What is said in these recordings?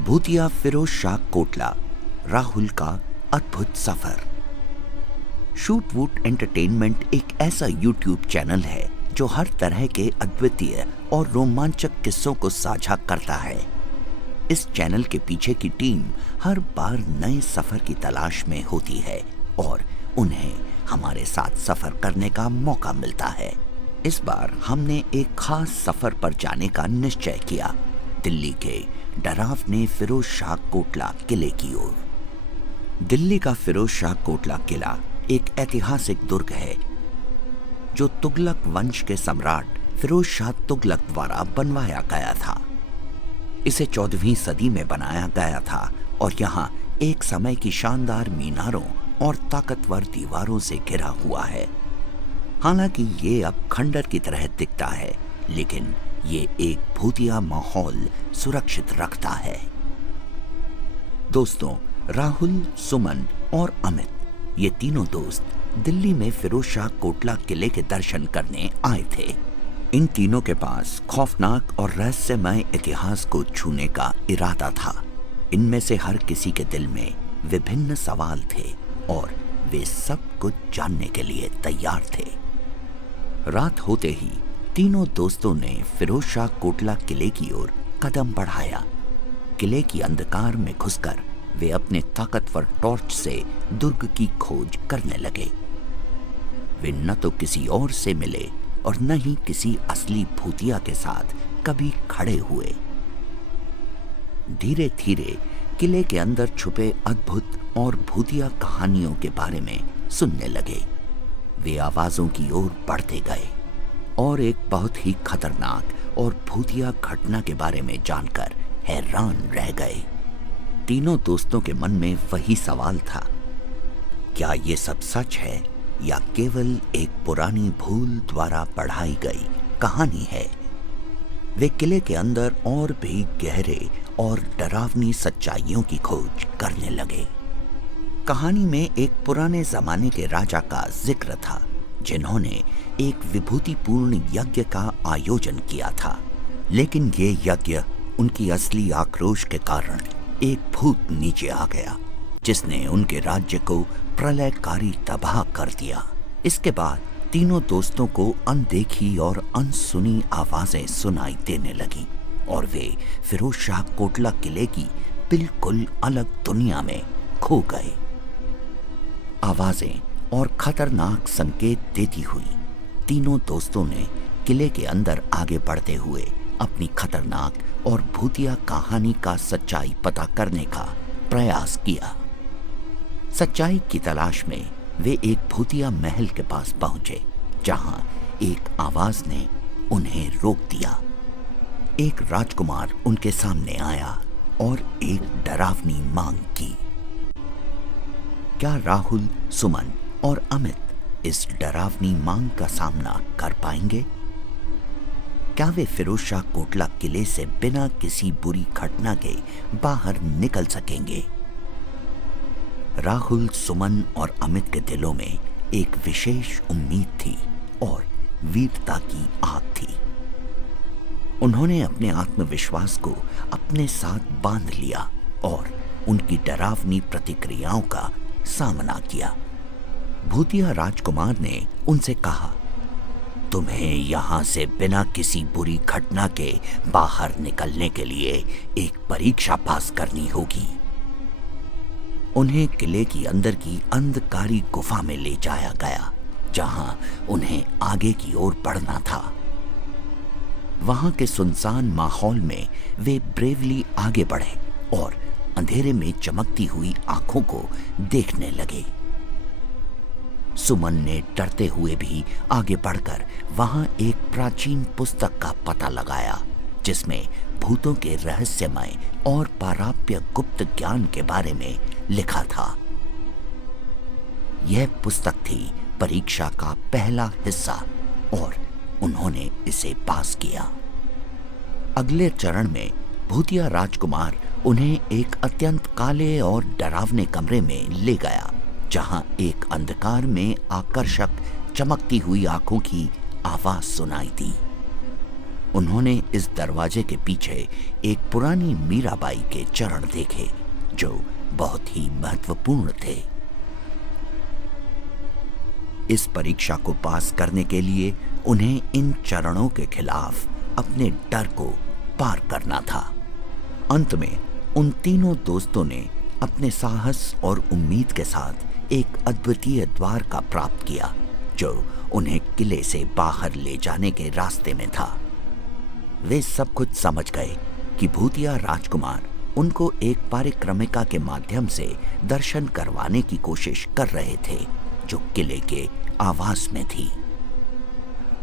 भूतिया फिरोज शाह कोटला, राहुल का अद्भुत सफर। शूट वूट एंटरटेनमेंट एक ऐसा यूट्यूब चैनल है जो हर तरह के अद्वितीय और रोमांचक किस्सों को साझा करता है। इस चैनल के पीछे की टीम हर बार नए सफर की तलाश में होती है और उन्हें हमारे साथ सफर करने का मौका मिलता है। इस बार हमने एक खास सफर पर जाने का निश्चय किया, दिल्ली के डरावने फिरोज शाह कोटला किले की ओर। दिल्ली का फिरोज शाह कोटला किला एक ऐतिहासिक दुर्ग है जो तुगलक वंश के सम्राट फिरोज शाह तुगलक द्वारा बनवाया गया था। इसे 14वीं सदी में बनाया गया था और यहाँ एक समय की शानदार मीनारों और ताकतवर दीवारों से घिरा हुआ है। हालांकि ये अब खंडर की तरह दिखता है, लेकिन ये एक भूतिया माहौल सुरक्षित रखता है। दोस्तों, राहुल, सुमन और अमित, ये तीनों दोस्त दिल्ली में फिरोज शाह कोटला किले के दर्शन करने आए थे। इन तीनों के पास खौफनाक और रहस्यमय इतिहास को छूने का इरादा था। इनमें से हर किसी के दिल में विभिन्न सवाल थे और वे सब कुछ जानने के लिए तैयार थे। रात होते ही तीनों दोस्तों ने फिरोज शाह कोटला किले की ओर कदम बढ़ाया। किले की अंधकार में घुसकर वे अपने ताकतवर टॉर्च से दुर्ग की खोज करने लगे। वे न तो किसी और से मिले और न ही किसी असली भूतिया के साथ कभी खड़े हुए। धीरे धीरे किले के अंदर छुपे अद्भुत और भूतिया कहानियों के बारे में सुनने लगे। वे आवाजों की ओर बढ़ते गए और एक बहुत ही खतरनाक और भूतिया घटना के बारे में जानकर हैरान रह गए। तीनों दोस्तों के मन में वही सवाल था, क्या ये सब सच है या केवल एक पुरानी भूल द्वारा बढ़ाई गई कहानी है? वे किले के अंदर और भी गहरे और डरावनी सच्चाइयों की खोज करने लगे। कहानी में एक पुराने जमाने के राजा का जिक्र था जिन्होंने एक विभूतिपूर्ण यज्ञ का आयोजन किया था, लेकिन ये यज्ञ उनकी असली आक्रोश के कारण एक भूत नीचे आ गया जिसने उनके राज्य को प्रलयकारी तबाह कर दिया। इसके बाद तीनों दोस्तों को अनदेखी और अनसुनी आवाजें सुनाई देने लगी और वे फिरोज शाह कोटला किले की बिल्कुल अलग दुनिया में खो गए। आवाजें और खतरनाक संकेत देती हुई तीनों दोस्तों ने किले के अंदर आगे बढ़ते हुए अपनी खतरनाक और भूतिया कहानी का सच्चाई पता करने का प्रयास किया। सच्चाई की तलाश में वे एक भूतिया महल के पास पहुंचे जहां एक आवाज ने उन्हें रोक दिया। एक राजकुमार उनके सामने आया और एक डरावनी मांग की। क्या राहुल, सुमन और अमित इस डरावनी मांग का सामना कर पाएंगे? क्या वे फिरोज शाह कोटला किले से बिना किसी बुरी घटना के बाहर निकल सकेंगे? राहुल, सुमन और अमित के दिलों में एक विशेष उम्मीद थी और वीरता की आग थी। उन्होंने अपने आत्मविश्वास को अपने साथ बांध लिया और उनकी डरावनी प्रतिक्रियाओं का सामना किया। भूतिया राजकुमार ने उनसे कहा, तुम्हें यहां से बिना किसी बुरी घटना के बाहर निकलने के लिए एक परीक्षा पास करनी होगी। उन्हें किले की अंदर की अंधकारी गुफा में ले जाया गया जहां उन्हें आगे की ओर बढ़ना था। वहां के सुनसान माहौल में वे ब्रेवली आगे बढ़े और अंधेरे में चमकती हुई आंखों को देखने लगे। सुमन ने डरते हुए भी आगे बढ़कर वहां एक प्राचीन पुस्तक का पता लगाया जिसमें भूतों के रहस्यमय और पाराप्य गुप्त ज्ञान के बारे में लिखा था। यह पुस्तक थी परीक्षा का पहला हिस्सा और उन्होंने इसे पास किया। अगले चरण में भूतिया राजकुमार उन्हें एक अत्यंत काले और डरावने कमरे में ले गया जहां एक अंधकार में आकर्षक चमकती हुई आंखों की आवाज सुनाई दी। उन्होंने इस दरवाजे के पीछे एक पुरानी मीराबाई के चरण देखे जो बहुत ही महत्वपूर्ण थे। इस परीक्षा को पास करने के लिए उन्हें इन चरणों के खिलाफ अपने डर को पार करना था। अंत में उन तीनों दोस्तों ने अपने साहस और उम्मीद के साथ एक अद्वितीय द्वार का प्राप्त किया जो उन्हें किले से बाहर ले जाने के रास्ते में था। वे सब कुछ समझ गए कि भूतिया राजकुमार उनको एक परिक्रमिका के माध्यम से दर्शन करवाने की कोशिश कर रहे थे जो किले के आवास में थी।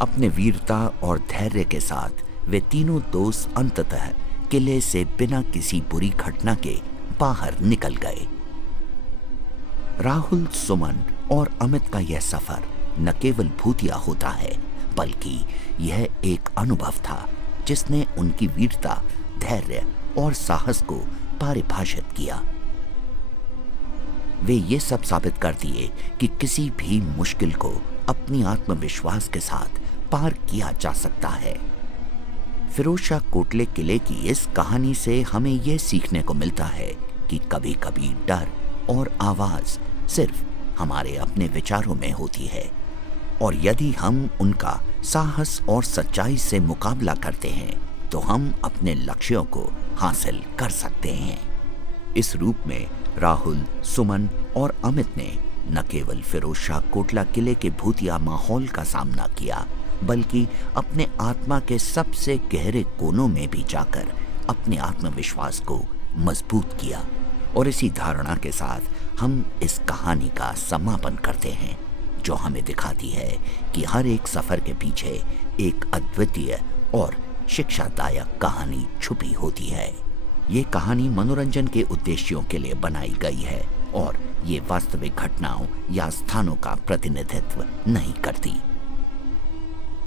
अपने वीरता और धैर्य के साथ वे तीनों दोस्त अंततः किले से बिना किसी बुरी घटना के बाहर निकल गए। राहुल, सुमन और अमित का यह सफर न केवल भूतिया होता है बल्कि यह एक अनुभव था जिसने उनकी वीरता, धैर्य और साहस को परिभाषित किया। वे ये सब साबित कर दिए कि किसी भी मुश्किल को अपनी आत्मविश्वास के साथ पार किया जा सकता है। फिरोज शाह कोटले किले की इस कहानी से हमें यह सीखने को मिलता है कि कभी-कभी डर और आवाज सिर्फ हमारे अपने विचारों में होती है और यदि हम उनका साहस और सच्चाई से मुकाबला करते हैं तो हम अपने लक्ष्यों को हासिल कर सकते हैं। इस रूप में राहुल, सुमन और अमित ने न केवल फिरोज शाह कोटला किले के भूतिया माहौल का सामना किया बल्कि अपने आत्मा के सबसे गहरे कोनों में भी जाकर अपने आत्मविश्वास को मजबूत किया। और इसी धारणा के साथ हम इस कहानी का समापन करते हैं जो हमें दिखाती है कि हर एक सफर के पीछे एक अद्वितीय और शिक्षादायक कहानी छुपी होती है। ये कहानी मनोरंजन के उद्देश्यों के लिए बनाई गई है और ये वास्तविक घटनाओं या स्थानों का प्रतिनिधित्व नहीं करती।